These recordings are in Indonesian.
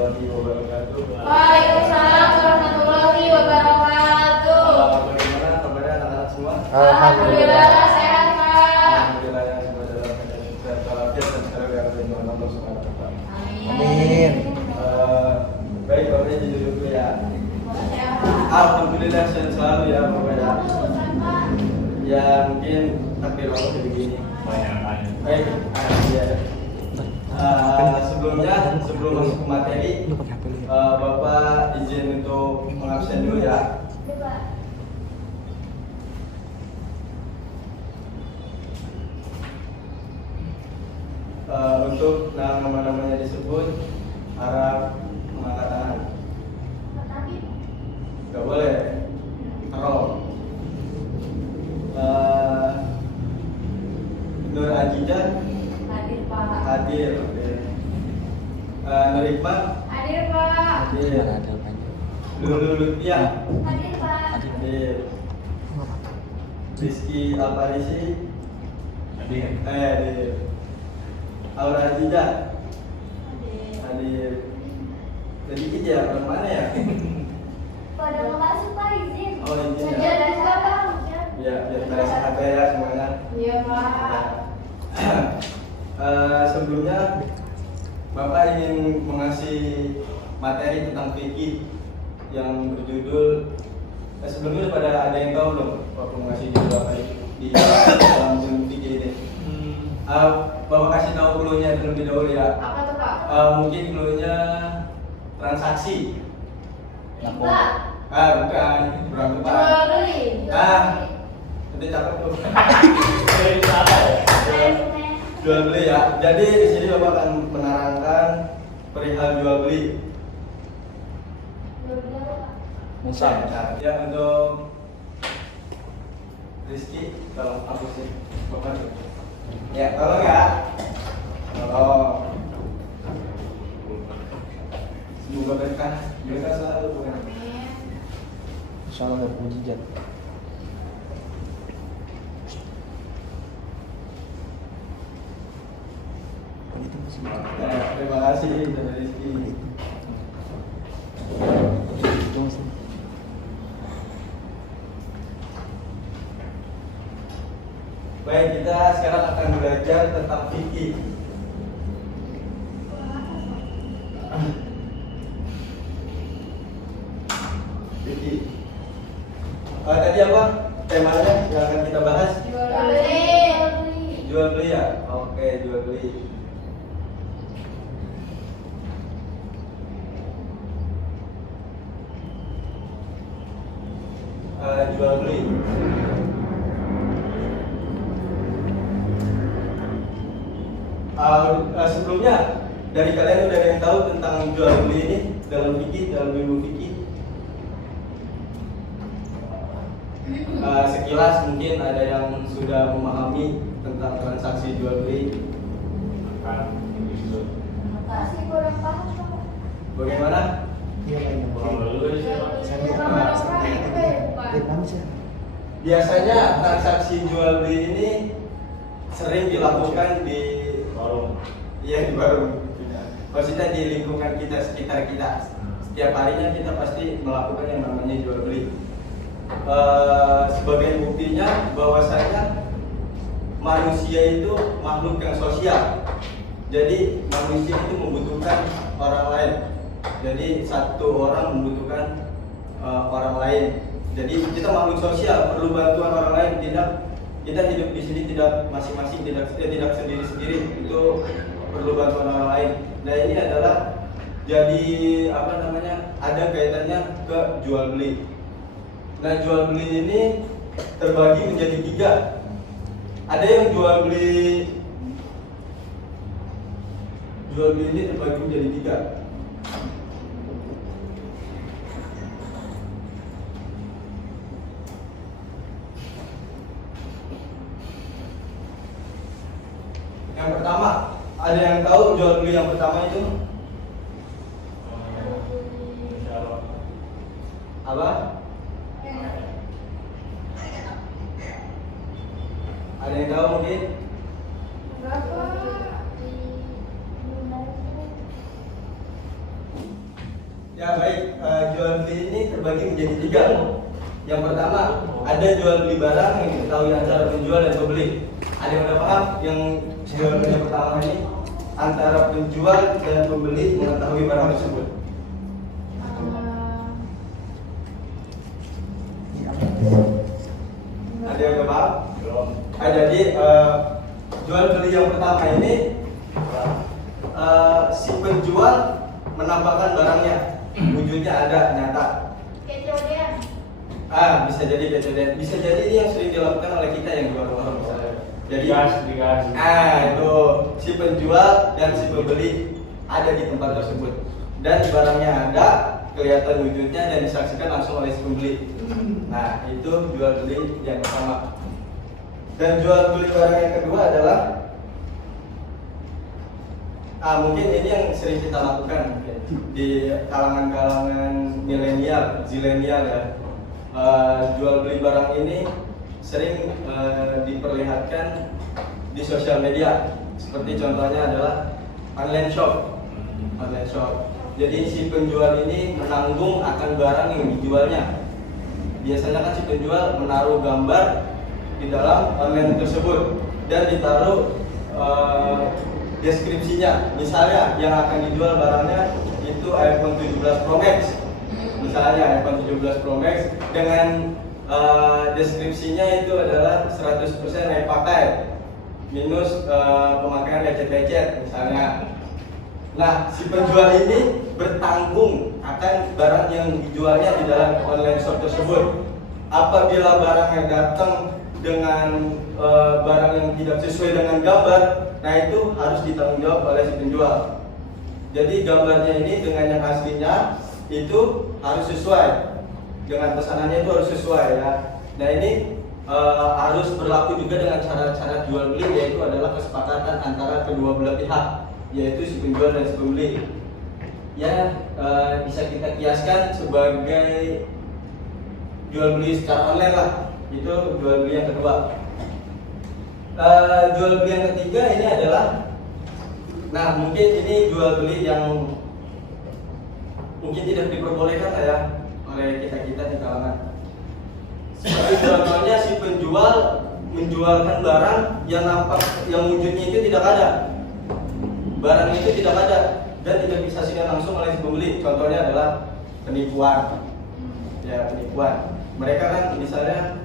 warahmatullahi wabarakatuh. Waalaikumsalam warahmatullahi wabarakatuh. Bagaimana kabarnya anak-anak semua? Alhamdulillah sehat, Pak. Alhamdulillah ya, semua dalam keadaan sehat walafiat dan selalu diberkahi oleh Allah Subhanahu wa taala. Amin. Baik, Bapak jadi dulu ya. Alhamdulillah sehat selalu ya Bapak ya. Ya mungkin takdir Allah jadi begini. Baik, ya. Sebelum masuk ke materi, Bapak izin untuk mengabsen dulu ya. Untuk nama-namanya disebut, harap mengangkat tangan. Gak boleh. Roll. Nur Ajijah. Hadir, Pak. Hadir. Nur Hikmah. Hadir, Pak. Hadir. Lulu Lutfiah. Hadir, Pak. Hadir. Rizky Alfarisi. Hadir. Hadir. Aura Ajijah. Hadir. Hadir. Jadi kita ya, orang mana ya? Pada mau masuk Pak izin. Oh, izin ya. Kerja dan sekarang. Ya, biar pada sehat ya semuanya. Iya, Pak. Sebelumnya Bapak ingin mengasih materi tentang fikih yang berjudul sebelumnya pada ada yang tahu belum Bapak mengasih judul apa di dalam ilmu fikih ini? Bapak kasih tahu clue-nya terlebih dahulu ya. Apa tuh, Pak? Mungkin clue-nya transaksi. Riba. Bukan, kurang tepat. Jual beli. Nanti cakep tuh. Jual beli ya. Jadi di sini Bapak akan menerangkan perihal jual beli. Ya untuk Rizky, tolong hapusin Bapak. Ya, tolong ya. Tolong. Semoga berkah selalu bukan. Insyaallah nggak mujizat. Terima kasih Saudara Rizky. Baik, kita sekarang akan belajar tentang fikih. Fikih. Tadi apa temanya yang akan kita bahas? Jual beli. Jual beli ya? Oke, jual beli. Jual beli. Sebelumnya dari kalian udah ada yang tahu tentang jual beli ini dalam fikih, dalam ilmu fikih? Sekilas mungkin ada yang sudah memahami tentang transaksi jual beli. Masih kurang paham Pak. Bagaimana? Biasanya transaksi jual beli ini sering dilakukan di warung. Iya, di warung. Maksudnya di lingkungan kita, sekitar kita. Setiap harinya kita pasti melakukan yang namanya jual beli. Sebagai buktinya bahwasanya manusia itu makhluk yang sosial. Jadi manusia itu membutuhkan orang lain. Jadi satu orang membutuhkan orang lain. Jadi kita makhluk sosial, perlu bantuan orang lain. Tidak, kita hidup di sini tidak masing-masing, tidak sendiri-sendiri. Itu perlu bantuan orang lain. Nah ini adalah jadi ada kaitannya ke jual beli. Nah jual beli ini terbagi menjadi 3. Ada yang jual beli ini terbagi menjadi 3. Yang pertama, ada yang tahu jual beli yang pertama itu? Apa? Ada yang tahu mungkin? terbagi menjadi 3. Yang pertama, ada jual beli barang yang diketahui antara penjual dan pembeli. Ada yang udah paham yang jual beli yang pertama ini? Antara penjual dan pembeli mengetahui barang tersebut. Ada yang udah paham? Belum. Jadi jual beli yang pertama ini si penjual menampakkan barangnya, wujudnya ada nyata. Kecodian. Bisa jadi kejadian, bisa jadi ini yang sering dilakukan oleh kita yang jual barang misalnya. Jadi Digas. itu si penjual dan si pembeli ada di tempat tersebut dan barangnya ada, kelihatan wujudnya dan disaksikan langsung oleh si pembeli. Nah, itu jual beli yang pertama. Dan jual beli barang yang kedua adalah mungkin ini yang sering kita lakukan mungkin di kalangan-kalangan milenial, zilenial ya. Jual beli barang ini sering diperlihatkan di sosial media. Seperti contohnya adalah online shop. Online shop. Jadi si penjual ini menanggung akan barang yang dijualnya. Biasanya kan si penjual menaruh gambar di dalam online tersebut dan ditaruh deskripsinya. Misalnya yang akan dijual barangnya itu iPhone 17 Pro Max. Misalnya iPhone 17 Pro Max dengan deskripsinya itu adalah 100% layak pakai minus pemakaian lecet-lecet misalnya. Nah, si penjual ini bertanggung akan barang yang dijualnya di dalam online shop tersebut. Apabila barangnya datang dengan barang yang tidak sesuai dengan gambar, nah itu harus ditanggung jawab oleh si penjual. Jadi gambarnya ini dengan yang aslinya itu harus sesuai, dengan pesanannya itu harus sesuai ya. Nah ini harus berlaku juga dengan cara-cara jual beli, yaitu adalah kesepakatan antara kedua belah pihak, yaitu si penjual dan si pembeli. Ya bisa kita kiaskan sebagai jual beli secara online lah. Itu jual beli yang kedua. Jual beli yang ketiga ini adalah, nah mungkin ini jual beli yang mungkin tidak diperbolehkan lah ya oleh kita di kalangan. Seperti contohnya si penjual menjualkan barang yang nampak, yang wujudnya itu tidak ada, barang itu tidak ada dan tidak disaksikan langsung oleh si pembeli. Contohnya adalah penipuan, ya penipuan. Mereka kan misalnya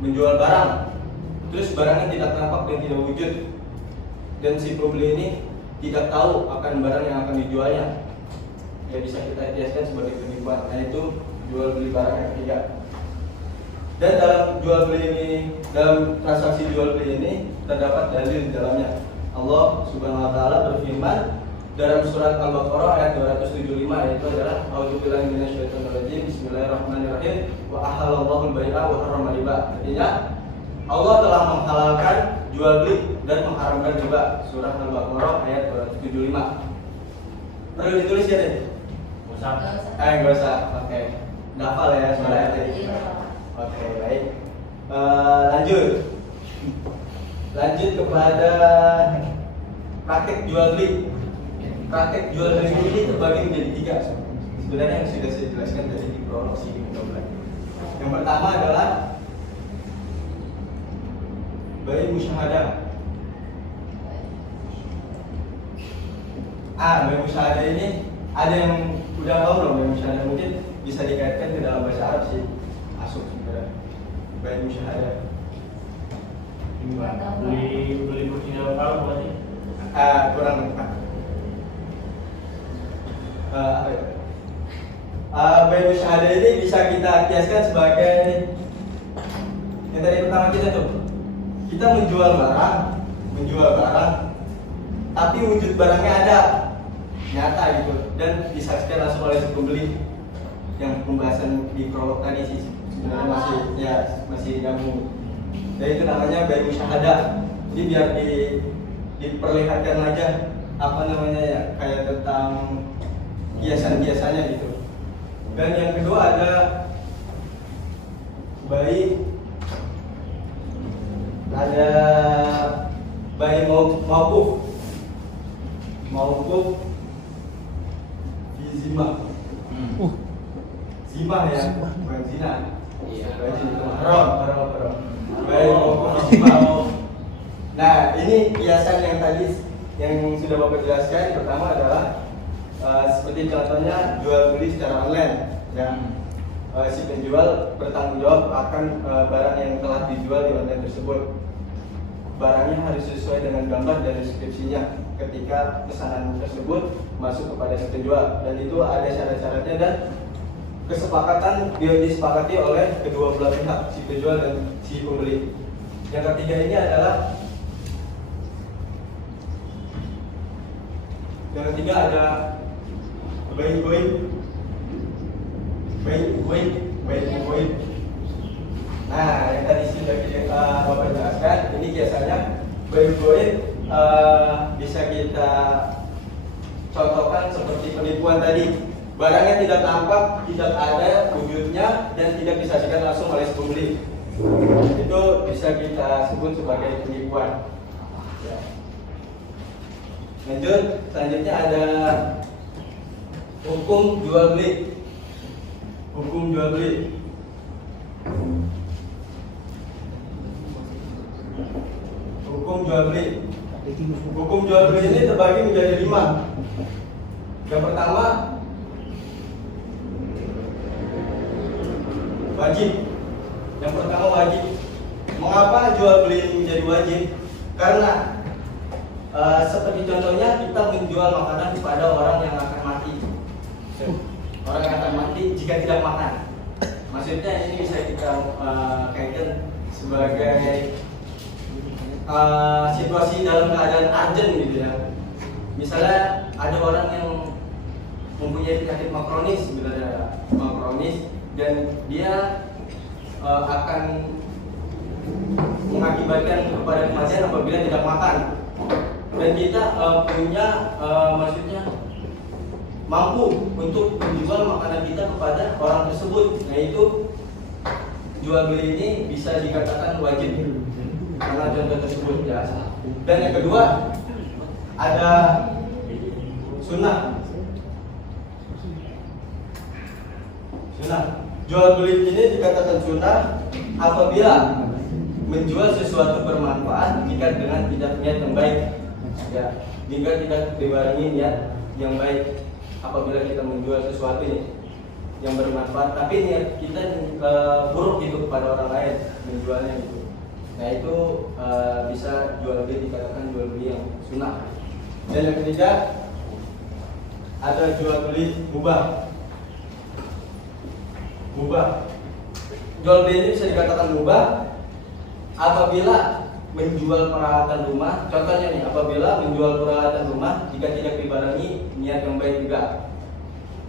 menjual barang, terus barangnya tidak nampak dan tidak wujud, dan si pembeli ini tidak tahu akan barang yang akan dijualnya. Ya bisa kita kiaskan sebagai penipuan. Nah itu jual beli barang yang ketiga. Dan dalam jual beli ini, dalam transaksi jual beli ini terdapat dalil di dalamnya. Allah Subhanahu wa taala berfirman dalam surat Al-Baqarah ayat 275, yaitu adalah A'udzubillahi minasyaitonirrajim, bismillahirrahmanirrahim, wa ahallallahu al-bai'a wa harrama riba. Artinya Allah telah menghalalkan jual beli dan mengharamkan riba. Surah Al-Baqarah ayat 275. Perlu ditulis ya deh? Enggak usah. Oke. Hafal ya surah ayat ini. Oke, baik. Lanjut kepada praktek jual beli. Praktek jual beli ini terbagi menjadi 3. Sebenarnya yang sudah saya jelaskan tadi di prolog sih. Yang pertama adalah bai musyahadah. Bai musyahadah ini ada yang udah tahu belum bai musyahadah? Mungkin bisa dikaitkan ke dalam bahasa Arab sih. Masuk sebenarnya. Bai musyahadah. Beli kursi dalam kalung berarti? Kurang tepat. Bai musyahadah ini bisa kita kiaskan sebagai yang tadi pertama kita tuh. Kita menjual barang, tapi wujud barangnya ada, nyata gitu, dan disaksikan langsung oleh si pembeli. Yang pembahasan di prolog tadi sih sebenarnya masih nyambung. Jadi itu namanya bai musyahadah. Jadi biar diperlihatkan aja apa namanya ya, kayak tentang kiasan-kiasannya gitu. Dan yang kedua ada bai maupun fizima. Wajib itu haram. Baik maupun ijma'. Nah, ini kiasan yang tadi yang sudah Bapak jelaskan. Pertama adalah seperti contohnya jual beli secara online. Ya. Si penjual bertanggung jawab akan barang yang telah dijual di online tersebut. Barangnya harus sesuai dengan gambar dan deskripsinya ketika pesanan tersebut masuk kepada si penjual, dan itu ada syarat-syaratnya dan kesepakatan disepakati oleh kedua belah pihak, si penjual dan si pembeli. Yang ketiga ini adalah ada baik. Nah, yang tadi sudah Bapak jelaskan, ini biasanya baik bisa kita contohkan seperti penipuan tadi. Barangnya tidak tampak, tidak ada wujudnya, dan tidak disajikan langsung oleh si pembeli. Itu bisa kita sebut sebagai penipuan. Ya. Lanjut, selanjutnya ada hukum jual beli. Hukum jual beli. Hukum jual beli. Hukum jual beli ini terbagi menjadi 5. Yang pertama, wajib. Mengapa jual beli ini menjadi wajib? Karena seperti contohnya kita menjual makanan kepada orang yang akan mati. Orang yang akan mati jika tidak makan. Maksudnya ini bisa kita kaitkan sebagai situasi dalam keadaan urgent gitu ya. Misalnya ada orang yang mempunyai penyakit makronis, dan dia akan mengakibatkan kepada kematian apabila tidak makan. Dan kita punya maksudnya mampu untuk menjual makanan kita kepada orang tersebut. Nah, itu jual beli ini bisa dikatakan wajib karena contoh tersebut ya. Dan yang kedua ada sunnah. Jual beli ini dikatakan sunnah apabila menjual sesuatu bermanfaat jika dengan tidak niat yang baik. Ya, jika tidak dibarengi niat yang baik. Apabila kita menjual sesuatu yang bermanfaat, tapi niat kita buruk gitu kepada orang lain menjualnya gitu. Nah, itu bisa jual beli dikatakan jual beli yang sunnah. Dan yang ketiga ada jual beli mubah. Jual beli ini bisa dikatakan mubah apabila menjual peralatan rumah. Contohnya nih, apabila menjual peralatan rumah jika tidak dibarengi niat yang baik juga,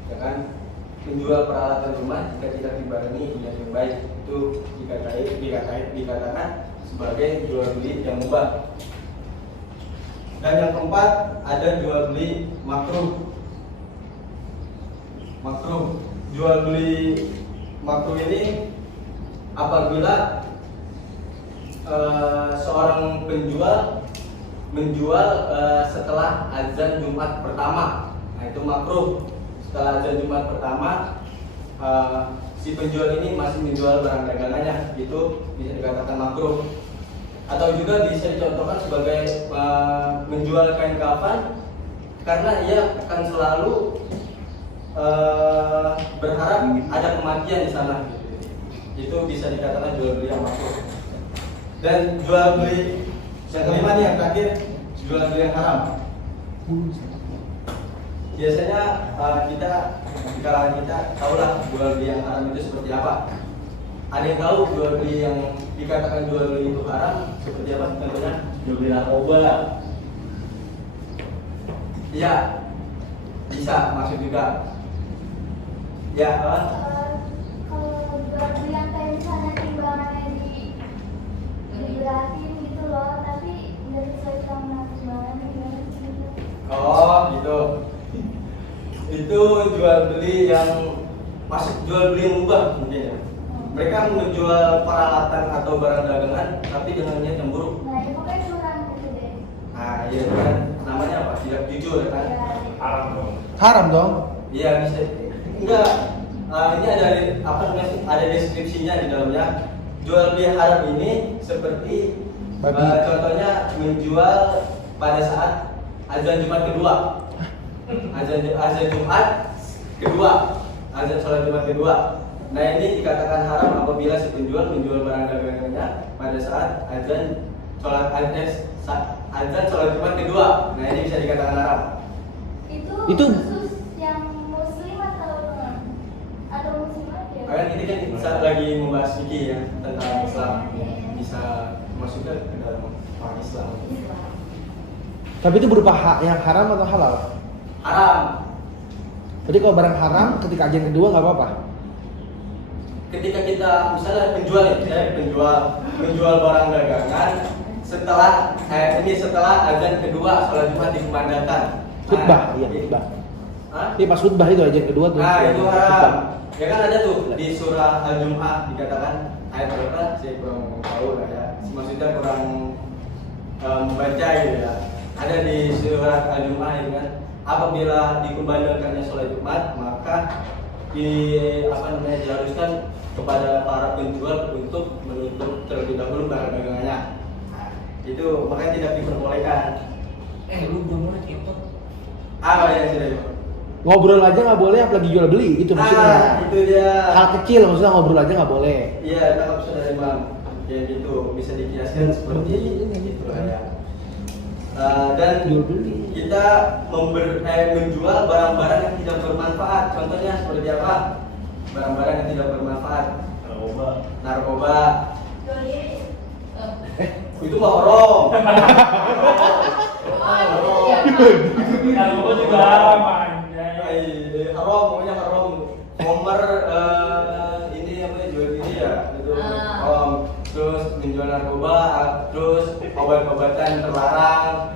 ya kan? Menjual peralatan rumah jika tidak dibarengi niat yang baik, itu dikatakan sebagai jual beli yang mubah. Dan yang keempat ada jual beli makruh. Jual beli makruh ini apabila seorang penjual menjual setelah azan Jumat pertama. Nah, itu makruh. Setelah azan Jumat pertama, si penjual ini masih menjual barang dagangannya, itu bisa dikatakan makruh. Atau juga bisa dicontohkan sebagai menjual kain kafan karena ia akan selalu berharap ada kematian di sana. Itu bisa dikatakan jual beli yang makruh. Dan jual beli yang kelima nih, yang terakhir, jual beli yang haram. Biasanya kita di kalangan kita tahulah jual beli yang haram itu seperti apa. Ada yang tahu jual beli yang dikatakan jual beli itu haram seperti apa? Contohnya jual beli narkoba. Iya, bisa masuk juga. Ya, kalau jual beli yang kayak misalnya timbangannya diberatin gitu loh, tapi nggak sesuai sama timbangannya gitu. Oh, gitu. Itu jual beli yang masuk jual beli yang mubah mungkin ya. Mereka menjual peralatan atau barang dagangan tapi dengan niat yang buruk. Nah, itu kayak curang gitu deh. Nah, iya kan, namanya apa? Tidak jujur kan? Ya, Haram dong. Haram dong. Iya, bisa. Enggak. ini ada apa namanya sih? Ada deskripsinya di dalamnya. Jual beli haram ini seperti contohnya menjual pada saat azan Jumat kedua, azan Jumat kedua, azan sholat Jumat kedua. Nah ini dikatakan haram apabila si penjual menjual barang dagangannya pada saat azan sholat Jumat kedua. Nah ini bisa dikatakan haram. Itu khusus yang muslim atau muslim aja? Karena kita kan saat lagi membahas fikih ya tentang Islam, bisa masuknya ke dalam orang Islam. Tapi itu berupa yang haram atau halal? Haram. Jadi kalau barang haram ketika azan kedua nggak apa-apa? Ketika kita misalnya menjual barang dagangan setelah azan kedua sholat Jumat dikumandangkan. Khutbah, iya khutbah. Iya pas khutbah itu azan kedua tuh. Nah itu haram. Khutbah. Ya kan ada tuh di surah Al-Jum'ah dikatakan ayat berapa? Saya kurang tahu lah ya. Maksudnya kurang membaca gitu ya. Ada di surah Al-Jum'ah itu kan. Apabila dikumandangkannya sholat Jumat maka diharuskan kepada para penjual untuk menutup terlebih dahulu barang dagangannya. Nah, itu makanya tidak diperbolehkan. Lu belum mulai ikut. Apa yang sudah itu? Ngobrol aja nggak boleh, apalagi jual beli, itu maksudnya. Itu dia. Hal kecil maksudnya ngobrol aja nggak boleh. Iya, tangkap saudara Imam. Ya gitu, bisa dikiaskan seperti itu ya. Dan Jual beli. kita menjual barang-barang yang tidak bermanfaat. Contohnya seperti apa? Barang-barang yang tidak bermanfaat. Narkoba. Itu mah haram. Narkoba juga haram, anjay. Haram, pokoknya haram. Homer ini apa ya, jual ini ya, itu haram. Terus menjual narkoba, terus obat-obatan terlarang.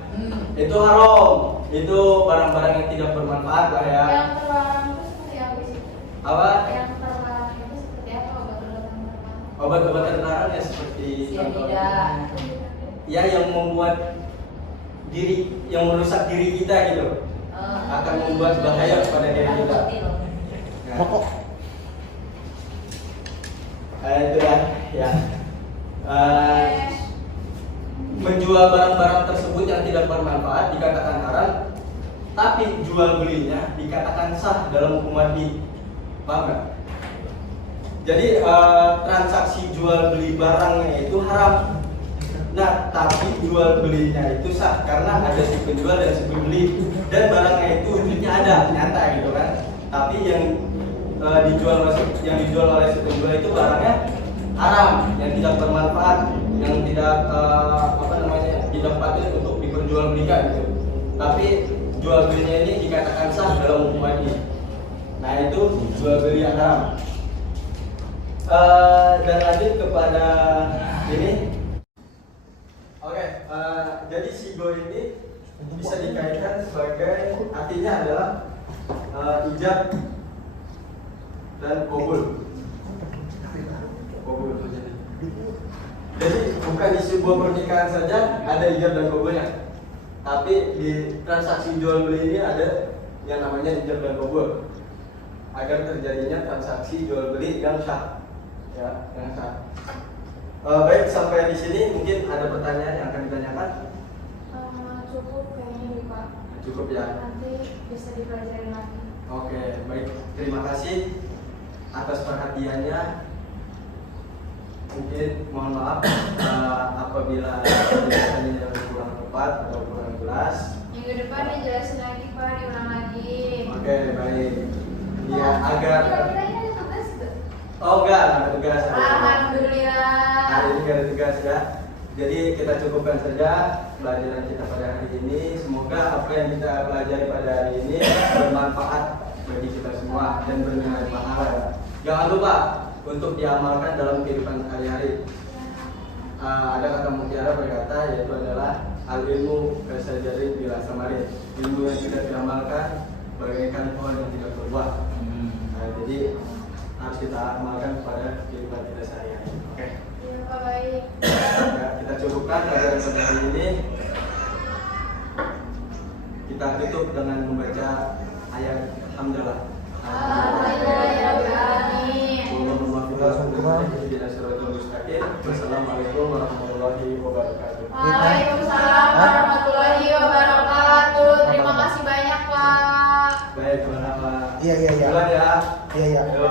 Itu haram. Itu barang-barang yang tidak bermanfaat lah ya. Yang terlarang itu seperti apa sih? Apa? Yang terlarang itu seperti apa obat-obatan terlarang? Obat-obatan terlarang ya seperti contohnya. Ya yang membuat yang merusak diri kita gitu. Akan membuat bahaya kepada diri kita. Nah, Rokok. Itulah ya. Menjual barang-barang tersebut yang tidak bermanfaat dikatakan haram, tapi jual belinya dikatakan sah dalam hukum mati. Paham nggak? Jadi transaksi jual beli barangnya itu haram. Nah, tapi jual belinya itu sah karena ada si penjual dan si pembeli dan barangnya itu wujudnya ada, nyata gitu kan. Tapi yang dijual oleh si penjual itu barangnya haram, yang tidak bermanfaat, yang tidak tidak patut untuk diperjualbelikan gitu. Tapi jual belinya ini dikatakan sah dalam hukum ini. Nah, itu jual beli yang haram. Dan lanjut kepada ini. Oke, jadi sigo ini bisa dikaitkan sebagai artinya adalah ijab dan qabul. Jadi bukan di sebuah pernikahan saja ada ijab dan qabulnya, tapi di transaksi jual beli ini ada yang namanya ijab dan qabul agar terjadinya transaksi jual beli yang sah, ya, yang sah. Baik, sampai di sini mungkin ada pertanyaan yang akan ditanyakan. Cukup kayaknya nih Pak. Cukup ya. Nanti bisa dipelajari lagi. Oke, baik. Terima kasih atas perhatiannya. Mungkin mohon maaf apabila penjelasannya kurang tepat atau kurang jelas. Minggu depan dijelasin lagi Pak, diulang lagi. Oke, baik. Ya, agar Kira-kira ini ada tugas nggak? oh enggak ada tugas. Alhamdulillah. Hari ini nggak ada tugas ya. Jadi kita cukupkan saja pelajaran kita pada hari ini. Semoga apa yang kita pelajari pada hari ini bermanfaat bagi kita semua dan bernilai pahala ya. Jangan lupa untuk diamalkan dalam kehidupan sehari-hari. Ada kata mutiara berkata yaitu adalah al ilmu kasajarin bila samarin. Ilmu yang tidak diamalkan bagaikan pohon yang tidak berbuah. Jadi harus kita amalkan pada kehidupan kita sehari-hari. Oke. Iya Pak, baik. Ya, kita cukupkan pelajaran pada hari ini. Kita tutup dengan membaca ayat Alhamdulillah. Alhamdulillah ya Rabbil Wassalamualaikum warahmatullahi wabarakatuh. Waalaikumsalam warahmatullahi wabarakatuh. Terima kasih banyak, Pak. Baik, Pak. Iya. Duluan ya. Iya. Ayo.